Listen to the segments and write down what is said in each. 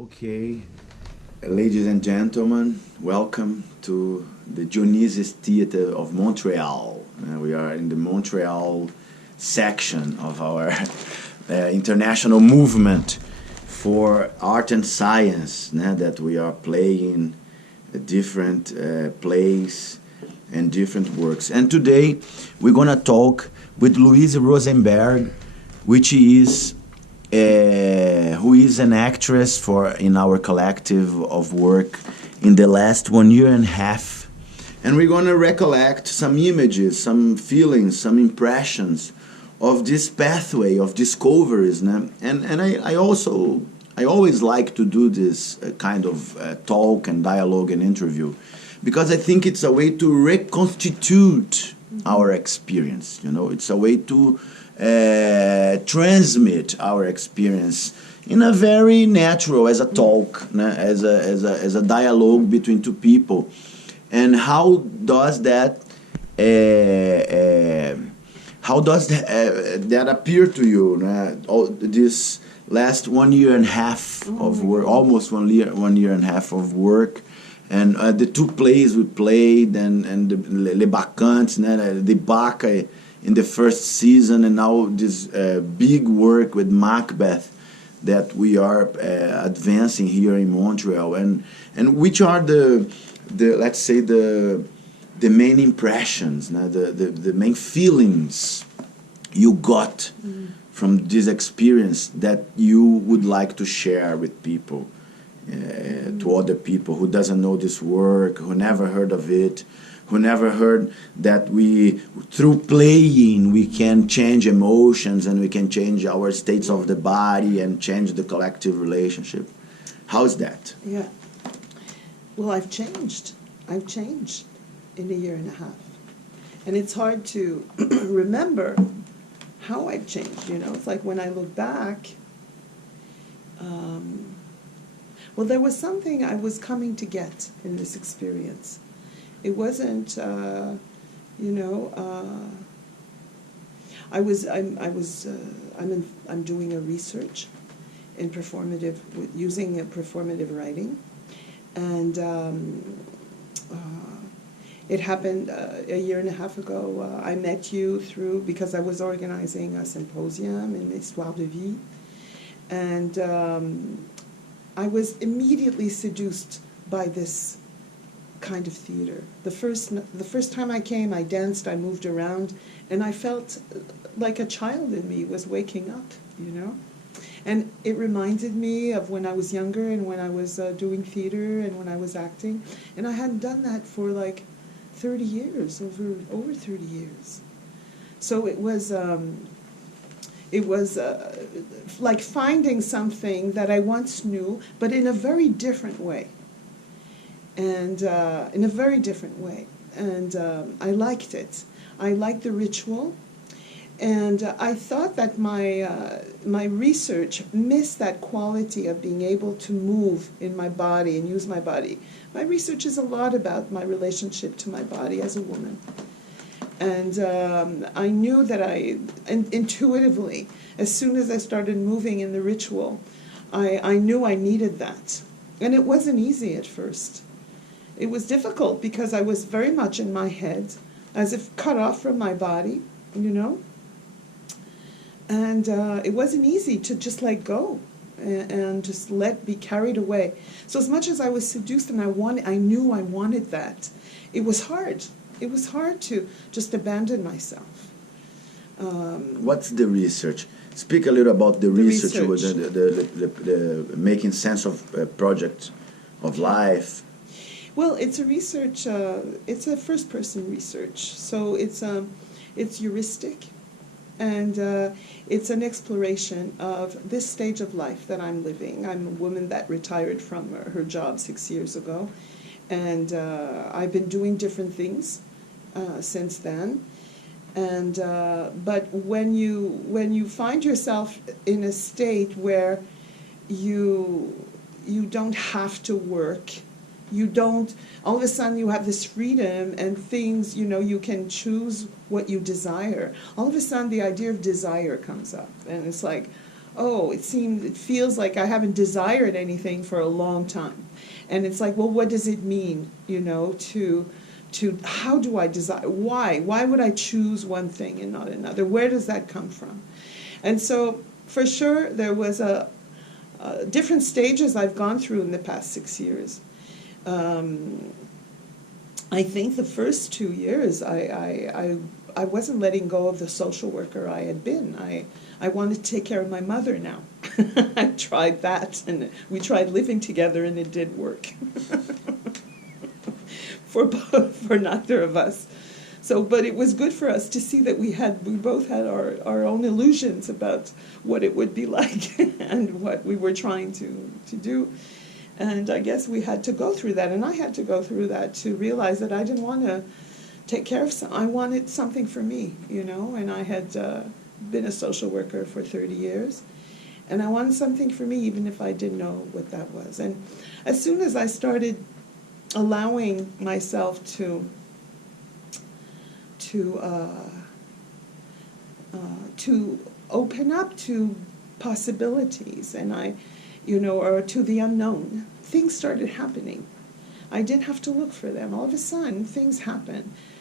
Okay, ladies and gentlemen, welcome to the DyoNises Theatre of Montreal. We are in the Montreal section of our international movement for art and science that we are playing different plays and different works. And today we're going to talk with Louise Rosenberg, which is who is an actress in our collective of work in the last 1 year and a half. And we're going to recollect some images, some feelings, some impressions of this pathway of discoveries. And I always like to do this kind of talk and dialogue and interview because I think it's a way to reconstitute our experience. It's a way to transmit our experience in a very natural, as a talk, as a dialogue between two people. And how does that that appear to you? All this last 1 year and a half of work, almost 1 year and a half of work, and the two plays we played, and the Les Bacchantes, the Bacchae in the first season, and now this big work with Macbeth that we are advancing here in Montreal, and which are the let's say the main impressions, the main feelings you got from this experience that you would like to share with people, to other people who doesn't know this work, who never heard of it, who never heard that through playing, we can change emotions and we can change our states of the body and change the collective relationship. How's that? Yeah. Well, I've changed. I've changed in 1.5 years. And it's hard to remember how I've changed, It's like when I look back, well, there was something I was coming to get in this experience. It wasn't, I'm doing a research in using performative writing, and it happened 1.5 years ago. I met you because I was organizing a symposium in Histoire de Vie, and I was immediately seduced by this kind of theater. The first time I came, I danced, I moved around, and I felt like a child in me was waking up, And it reminded me of when I was younger and when I was doing theater and when I was acting, and I hadn't done that for like 30 years, over 30 years. So it was like finding something that I once knew, but in a very different way. And in a very different way. And I liked it. I liked the ritual. And I thought that my research missed that quality of being able to move in my body and use my body. My research is a lot about my relationship to my body as a woman. And I knew that intuitively, as soon as I started moving in the ritual, I knew I needed that. And it wasn't easy at first. It was difficult because I was very much in my head, as if cut off from my body, And it wasn't easy to just let go and just be carried away. So as much as I was seduced and I knew I wanted that, it was hard. It was hard to just abandon myself. What's the research? Speak a little about the research. The making sense of project of life. Well, it's a research. It's a first-person research, so it's heuristic, and it's an exploration of this stage of life that I'm living. I'm a woman that retired from her job 6 years ago, and I've been doing different things since then. And but when you find yourself in a state where you don't have to work. You don't, all of a sudden you have this freedom and things, you can choose what you desire. All of a sudden the idea of desire comes up. And it's like, it feels like I haven't desired anything for a long time. And it's like, well, what does it mean, how do I desire, why would I choose one thing and not another? Where does that come from? And so, for sure, there was different stages I've gone through in the past 6 years. I think the first 2 years, I wasn't letting go of the social worker I had been. I wanted to take care of my mother now. I tried that, and we tried living together, and it did work for neither of us. So, but it was good for us to see that we both had our own illusions about what it would be like and what we were trying to do. And I guess we had to go through that, and I had to go through that to realize that I didn't want to take care of I wanted something for me, and I had been a social worker for 30 years, and I wanted something for me even if I didn't know what that was. And as soon as I started allowing myself to open up to possibilities, and or to the unknown, things started happening. I didn't have to look for them. All of a sudden, things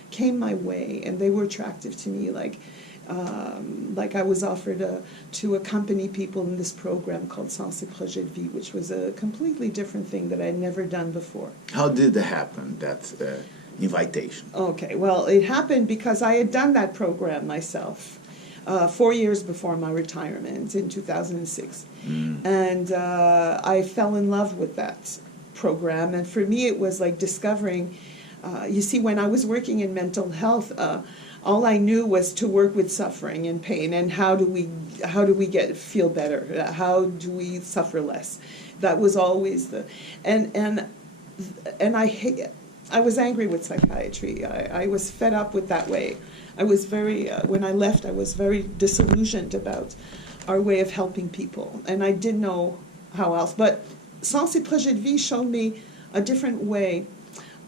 came my way, and they were attractive to me. Like I was offered to accompany people in this program called Sens et Projet de Vie, which was a completely different thing that I'd never done before. How did that happen, that invitation? Okay, well, it happened because I had done that program myself 4 years before my retirement in 2006. And I fell in love with that program. And for me, it was like discovering, you see, when I was working in mental health, all I knew was to work with suffering and pain, and how do we feel better? How do we suffer less? That was always and I was angry with psychiatry. I was fed up with that way. I was when I left, I was very disillusioned about our way of helping people, and I didn't know how else. But Sens et Projet de Vie showed me a different way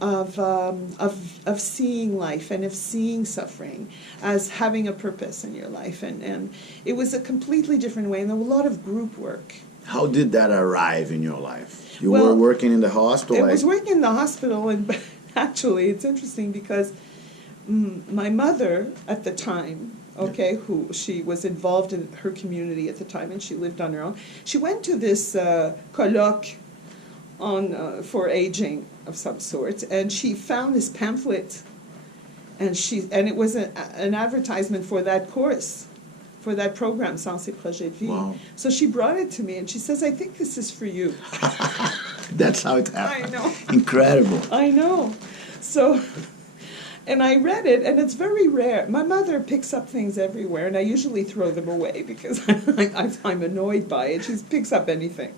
of seeing life and of seeing suffering as having a purpose in your life, and it was a completely different way, and there was a lot of group work. How did that arrive in your life? You were working in the hospital? I was working in the hospital, and actually it's interesting because my mother at the time, who she was involved in her community at the time, and she lived on her own, she went to this colloque for aging of some sort, and she found this pamphlet, and it was an advertisement for that course, for that program, Sens et Projet de Vie. Wow. So she brought it to me, and she says, "I think this is for you." That's how it happened. I know. Incredible. I know. So, and I read it, and it's very rare. My mother picks up things everywhere, and I usually throw them away because I'm annoyed by it. She picks up anything.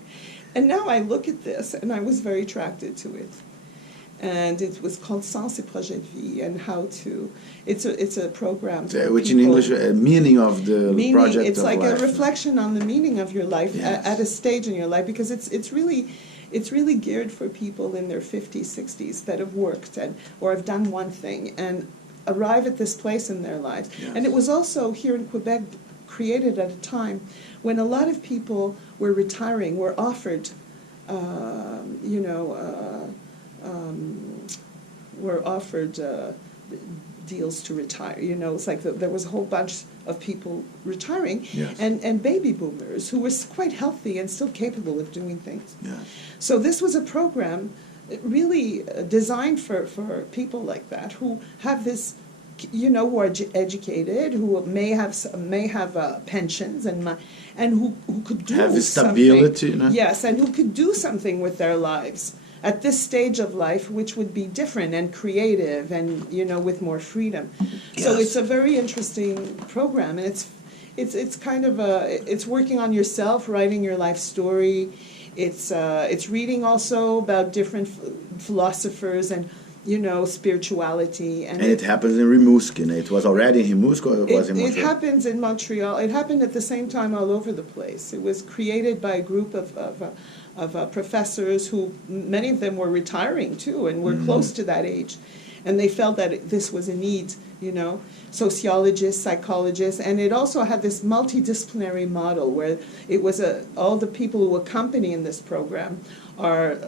And now I look at this, and I was very attracted to it. And it was called Sens et Projet de Vie, and it's a program. Which in English, meaning of the project it's of like life. a reflection on the meaning of your life. Yes. At a stage in your life, because it's really geared for people in their 50s, 60s that have worked or have done one thing and arrive at this place in their lives. Yes. And it was also here in Quebec created at a time when a lot of people were retiring, were offered, deals to retire. It's like there was a whole bunch of people retiring, yes. and baby boomers who were quite healthy and still capable of doing things. Yes. So this was a program really designed for people like that who have this, who are educated, who may have pensions and who could do have the stability. something. Yes, and who could do something with their lives at this stage of life, which would be different and creative and with more freedom. Yes. So it's a very interesting program, and it's kind of it's working on yourself, writing your life story. It's reading also about different philosophers and spirituality. And it happens in Rimouski. It was already in Rimouski, or it was in Montreal? It happens in Montreal. It happened at the same time all over the place. It was created by a group of professors who, many of them were retiring too, and were close to that age. And they felt that this was a need, you know, sociologists, psychologists, and it also had this multidisciplinary model where it was all the people who accompany in this program are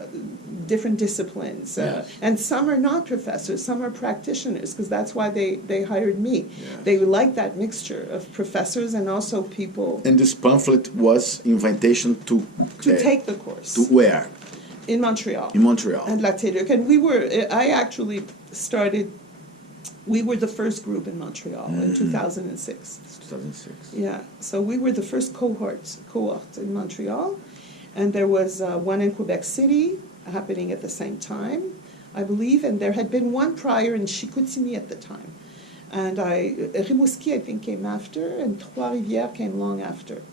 different disciplines. Yes. And some are not professors, some are practitioners, because that's why they hired me. Yes. They like that mixture of professors and also people And this pamphlet was invitation to take the course. to where? In Montreal. In Montreal. And La Télé. And I actually started, we were the first group in Montreal in 2006. 2006. Yeah, so we were the first cohort in Montreal, and there was one in Quebec City happening at the same time, I believe, and there had been one prior in Chicoutimi at the time. And Rimouski, I think, came after, and Trois-Rivières came long after.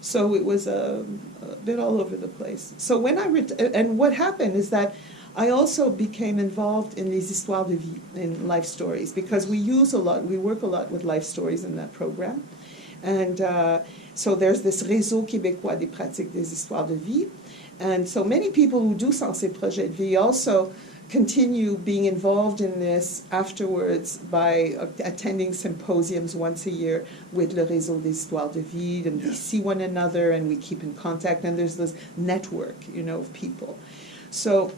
So it was a bit all over the place. So when and what happened is that I also became involved in les histoires de vie, in life stories, because we work a lot with life stories in that program. And so there's this réseau québécois des pratiques des histoires de vie. And so many people who do Sensé Projet de Vie also continue being involved in this afterwards by attending symposiums once a year with le réseau des histoires de vie, and we see one another and we keep in contact, and there's this network, you know, of people. So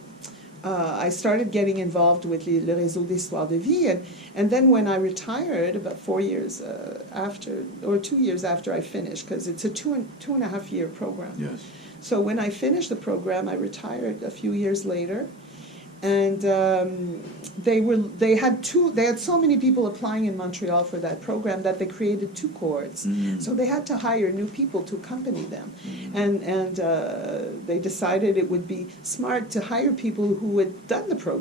I started getting involved with le réseau des histoires de vie, and then when I retired, about 4 years after, or 2 years after I finished, because it's a two and a half year program. Yes. So when I finished the program, I retired a few years later, and they had so many people applying in Montreal for that program that they created 2 cohorts. Mm-hmm. So they had to hire new people to accompany them, Mm-hmm. and they decided it would be smart to hire people who had done the program.